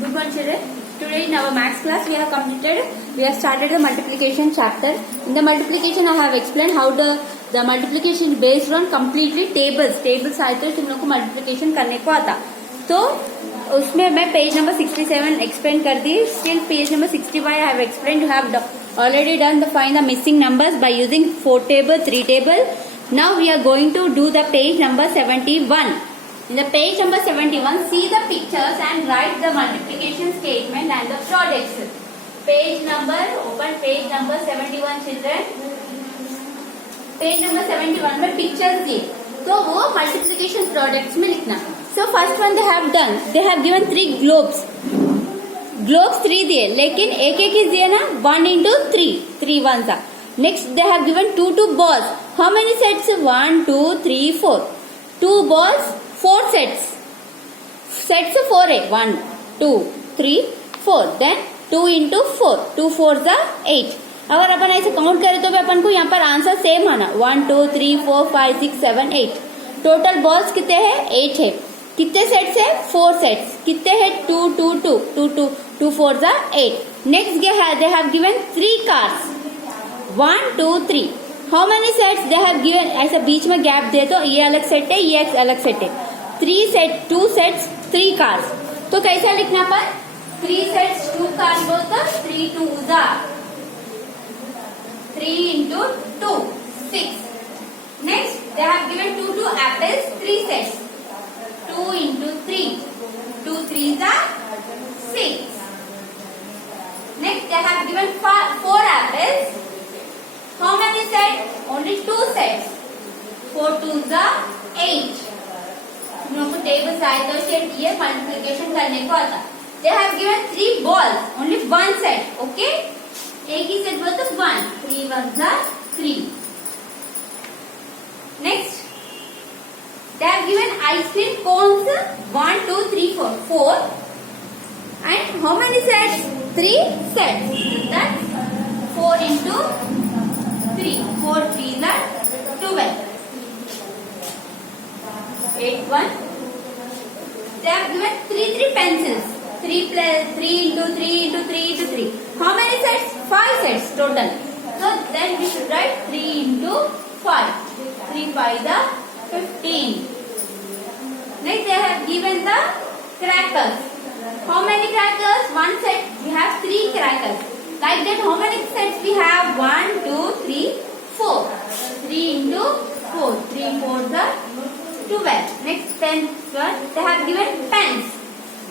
Good morning, children. Today in our maths class we have started the multiplication chapter. In the multiplication I have explained how the multiplication is based on completely tables आए तो तुम लोग को multiplication करने को आता. तो उसमें मैं पेज नंबर 67 explain कर दी. Still page number 65 I have explained. You have already done the find the missing numbers by using 4 table, 3 table. Now we are going to do the page number 71. In the page number 71, see the pictures and write the multiplication statement and the products. Page number, open page number 71 children. Page number 71 में pictures दिए, तो वो multiplication products में लिखना. So first one they have done. They have given 3 globes. Globes 3 दिए, लेकिन एक ही दिए ना 1 into 3. 3 ones are. Next they have given 2 balls. How many sets? 1, 2, 3, 4. 2 balls. 4 sets. Sets 4 है 1, 2, 3, 4. Then 2 into 4. 2 4s are 8. अगर अपन ऐसे काउंट करें तो भी अपन को यहाँ पर आंसर सेम आना 1, 2, 3, 4, 5, 6, 7, 8. टोटल बॉल्स कितने हैं? 8 है. कितने सेट्स है? 4 सेट्स. कितने हैं? 2, 2, 2, 2, 2, 2 4s are 8. Next they have given 3 cars. 1, 2, 3. How many sets they have given? ऐसा बीच में गैप दे तो ये अलग सेट है, ये अलग सेट है. 2 sets 3 cars. तो कैसा लिखना पर 3 sets 2 cars बोलता 3 2s are 3 into 2 6. Next they have given 2 apples 3 sets 2 into 3 2 3s are 6. Next they have given 4 apples. How many sets? Only 2 sets. 4 2s are 8. हम लोग को टेबल आए तो ये मल्टीप्लिकेशन करने को आता. They have given 3 balls. Only 1 set. Okay? एक ही सेट बोलते 1. 3 1s are 3. Next, they have given ice cream cones 1 2 3 4 4. And how many sets? 3 sets. That's 4 into 3. 4 3s are 12. 8 1. They have given 3 pencils. 3 into 3 into 3 into 3. How many sets? 5 sets total. So then we should write 3 into 5. 3 5 are 15. Next they have given the crackers. How many crackers? 1 set. We have 3 crackers. Like that, how many sets we have? 1 2 3 4. 3 into 4. 3 4s are 12. Next pens one. They have given pens.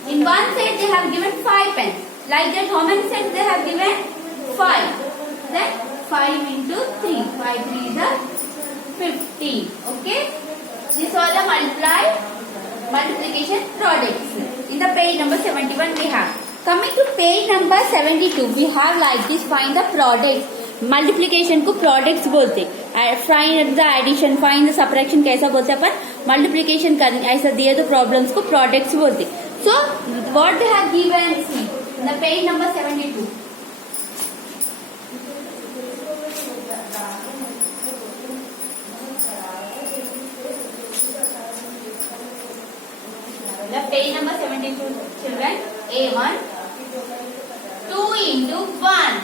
In 1 set they have given 5 pens. Like that, how many sets they have given? 5. Then 5 into 3. 5 3s are 15. Okay. These are the multiplication products. In the page number 71 we have. Coming to page number 72, we have like this, find the products. Multiplication को products बोलते. Find the addition, find the subtraction कैसा बोलते अपन? Multiplication करने ऐसा दिए तो problems को products बोलते. So what they have given in the page number 72. The page number 72 children. A1 2 into 1.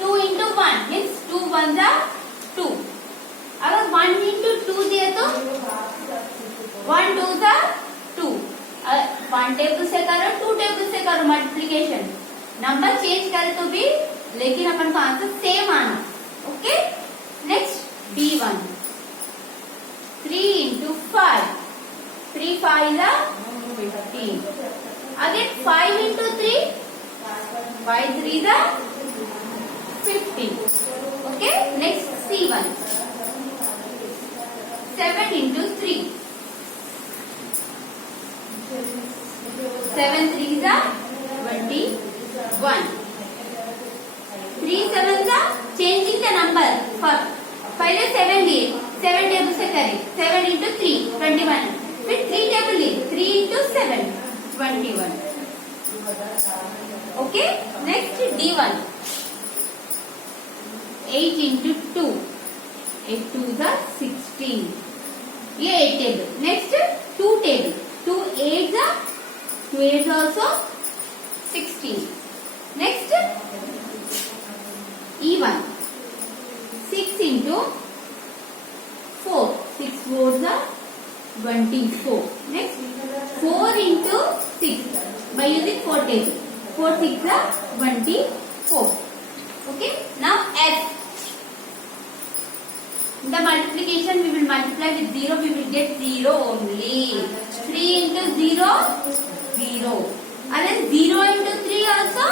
2 into 1 means 2 1s are 2. अगर 1 into 2 दिए तो 1 2s are 2. 1 टेबल से करो 2 टेबल से करो मल्टीप्लिकेशन. नंबर चेंज करे तो भी लेकिन अपन को आंसर सेम आना. Okay. Next B1 3 into 5. 3 5s are 15. Again 5 into 3. 5 3s are 15. Okay. Next C1 7 into 3. 7 3s are 21. 3 7s are changing the number. पहले 7 लिए 7 टेबल से करें. 7 into 3 21. फिर 3 टेबल लिए 3 into 7 21. Okay. Next D1 8 into 2. 8 2s are 16. ये 8 table. Next 2 table. 2 8s are 2 8 also 16. Next even 6 into 4. 6 4s are 24. Next 4 into 6 by using 4 table. 4 6 are 24. Okay. Now F. In the multiplication we will multiply with 0. We will get 0 only. 3 into 0 0. And then 0 into 3 also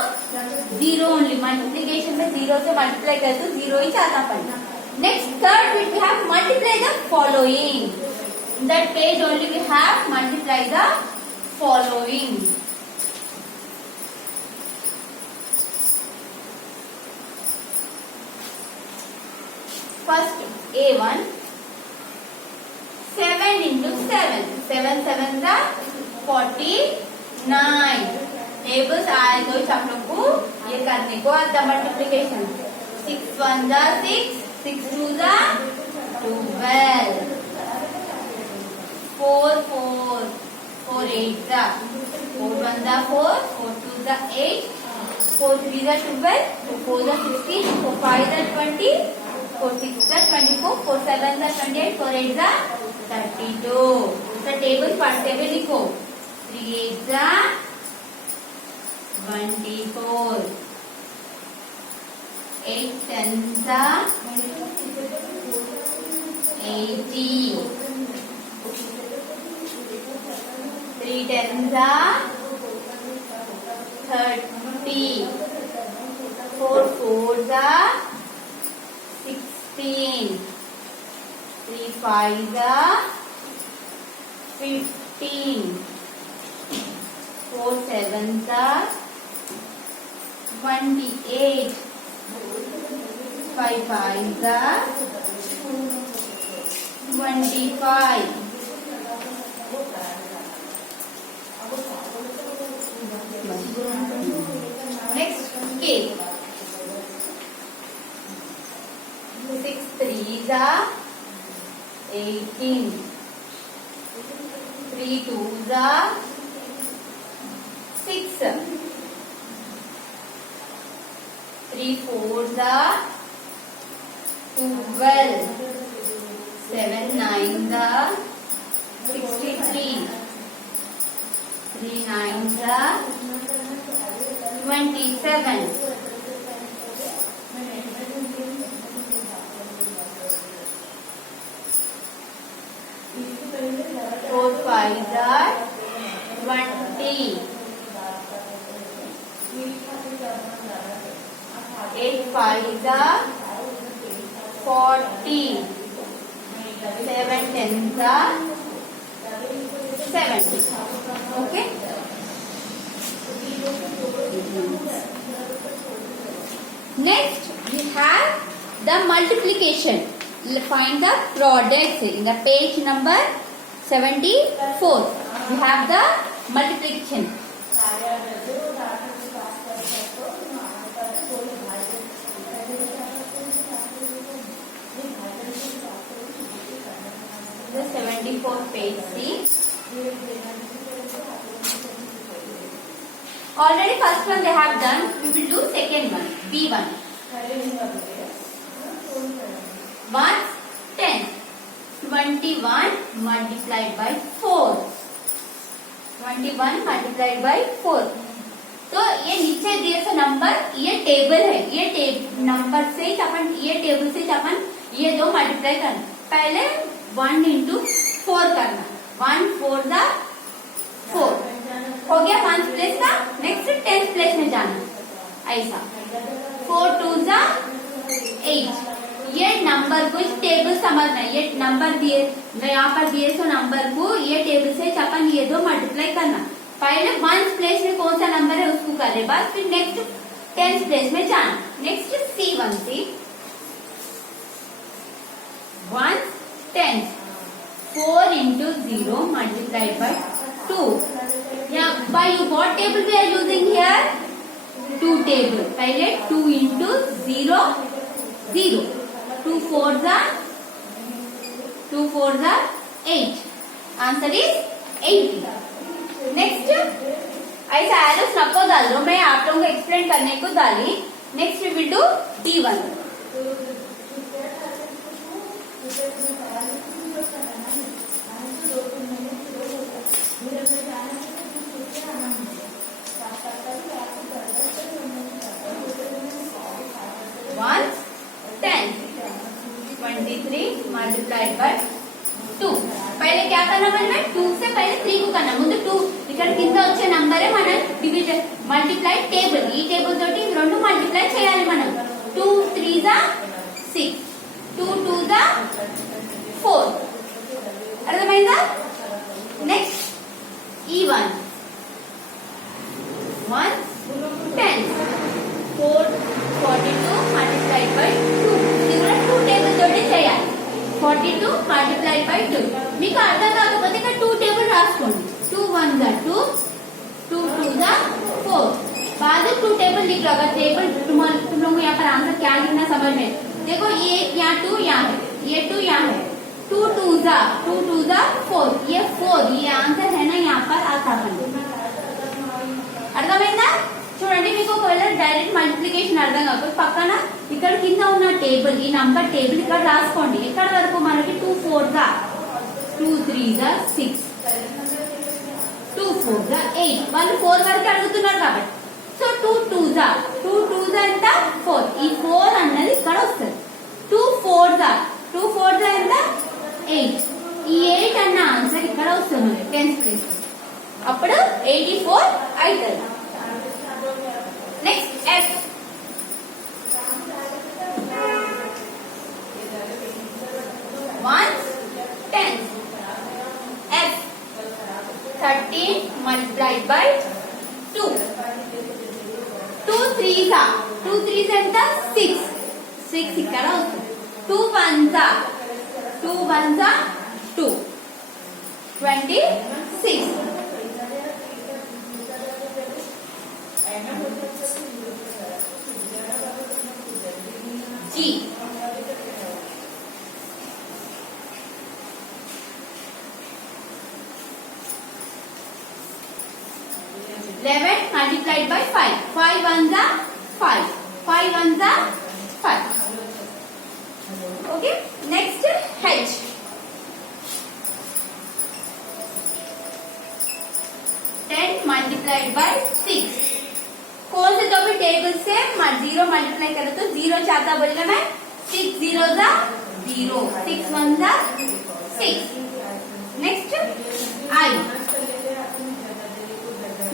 0 only. Multiplication में 0 से multiply करे तो 0 ही आता पड़ना. Next third we have multiply the following. In that page only we have multiply the following. First A1 7 into 7. 7 7 the 49. Tables आए तो आप लोग को ये करने को आता multiplication. 6 1 the 6. 6 2 the 12. 4 4. 4 8 the 4 1 the 4. 4 2 the 8. 4 3 the 12. 4 the 16. 4 5 the 20. 4 6 the 24. 4 7 the 28. 4 8 the 32. The tables पढ़ते हुए लिखो. 3 8 the 24. 8 10 the 80. 3 10 the 30. 4 4 the 16. 3 5 the 15. 4 7 the 28. 5 5 the 25. Next K. 6 3 the 18. 3 2 the 6. 3 4 the 12. 7 9 the 63. 3 9 the 27. 4 5 the 20. 8 5 the 40. 7 10 the 70. Okay. Next we have the multiplication. Find the products in the page number 74. We have the multiplication. The 74th page, see. Already first one they have done. We will do second one. B1. 1 10. 21 multiplied by 4. 21 multiplied by 4. तो ये नीचे दिए से number ये table है. ये number से अपन ये टेबल से अपन ये दो मल्टीप्लाई करना. पहले 1 into 4 करना. 1 4 the 4 हो गया 1 प्लेस का. नेक्स्ट 10 प्लेस में जाना. ऐसा 4 2 the 8. ये नंबर को इस टेबल समझना है. ये नंबर दिए यहाँ पर दिए सो नंबर को ये टेबल से अपन ये दो मल्टीप्लाई करना. पहले 1 प्लेस में कौन सा नंबर है उसको करने बाद फिर नेक्स्ट 10 प्लेस में जाना. Next C1 C 1 10. 4 into 0 multiplied by 2. Yeah, by what table we are using here? 2 table. पहले 2 into 0 0. 2 4 the 8. Answer is 80. Next ऐसे एरोस नको डाल दो, मैं आप लोगों को एक्सप्लेन करने को डाली. Next we will do D1. One 10 23 multiplied by 2. पहले क्या करना मन 2 से पहले 3 को करना ముందు 2 ఇక్కడ కింద వచ్చే నంబరే మనం డివిజన్ మల్టిప్లై టేబుల్ ఈ టేబుల్ తోటి రెండు మల్టిప్లై చేయాలి మనం 2 3 దా 6 2 2 దా 4 అర్థమైందా నెక్స్ట్ E1 1 10 4 42 multiplied by 2 ఇది కూడా 2 టేబుల్ తోటి చేయాలి 42 multiplied by 2 మీకు అర్థం కాకపోతే ఇక్కడ 2 టేబుల్ రాసుకోండి 2 1 దా 2 2 2 दा 4 बाद 2 टेबल लिख लो. अगर टेबल तुम लोगों को यहाँ पर आंसर क्या लिखना समझ में देखो ये यहाँ 2 यहाँ है ये 2 यहाँ है 2 2 दा 4 ये 4 ये आंसर है ना यहाँ पर आता అర్థమైందా చూడండి మీకు ఒకవేళ డైరెక్ట్ మల్టిప్లికేషన్ అర్థం కాకపోతే పక్కన ఇక్కడ కింద ఉన్న టేబుల్ ఈ నంబర్ టేబుల్ ఇక్కడ రాసుకోండి ఎక్కడ వరకు మనకి 2 4 దా 2 3 దా 6 2 4 దా 8 వాళ్ళు 4 వరకు అడుగుతున్నారు కాబట్టి సో 2 2 దా ఎంత 4 ఈ 4 అన్నది ఇక్కడ వస్తుంది 2 4 దా ఎంత 8 ఈ 8 అన్న ఆన్సర్ ఇక్కడ వస్తుంది 10th ప్లేస్ అప్పుడు 84 అవుతుంది. Next F 1 10 F 13 multiplied by 2 2 3s ఎంత 6 ఇక్కడ వస్తుంది 2 1s 2 26 G 11 multiplied by 5 5 1s 5 okay next H 10 multiplied by 6 कौन से तो भी टेबल से 0 मल्टीप्लाई करो तो 0 चाहता बोलना मैं 6 0 दा 0 6 1 दा 6 नेक्स्ट I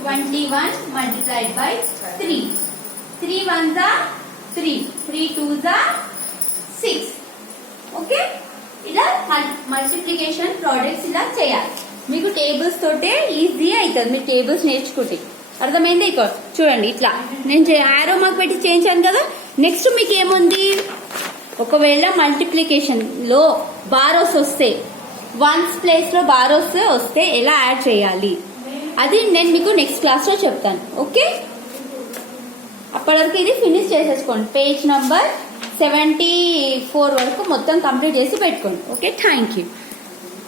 21 multiplied by 3 3 1 दा 3 3 2 दा 6 ఓకే ఇలా మల్టిప్లికేషన్ ప్రోడక్ట్స్ ఇలా చేయాలి మీకు టేబుల్స్ తోటే ఈజీ అవుతుంది మీరు టేబుల్స్ నేర్చుకుంటే అర్థమైంది ఇక్కడ చూడండి ఇట్లా నేను ఆరో మార్క్ పెట్టి చేయించాను కదా నెక్స్ట్ మీకు ఏముంది ఒకవేళ మల్టిప్లికేషన్ లో బారోస్ వస్తే వన్స్ ప్లేస్ లో బారోస్ వస్తే ఎలా యాడ్ చేయాలి అది నేను మీకు నెక్స్ట్ క్లాస్ లో చెప్తాను ఓకే అప్పటి వరకు ఇది ఫినిష్ చేసేసుకోండి పేజ్ నంబర్ 74 వరకు మొత్తం కంప్లీట్ చేసి పెట్టుకోండి ఓకే థ్యాంక్ యూ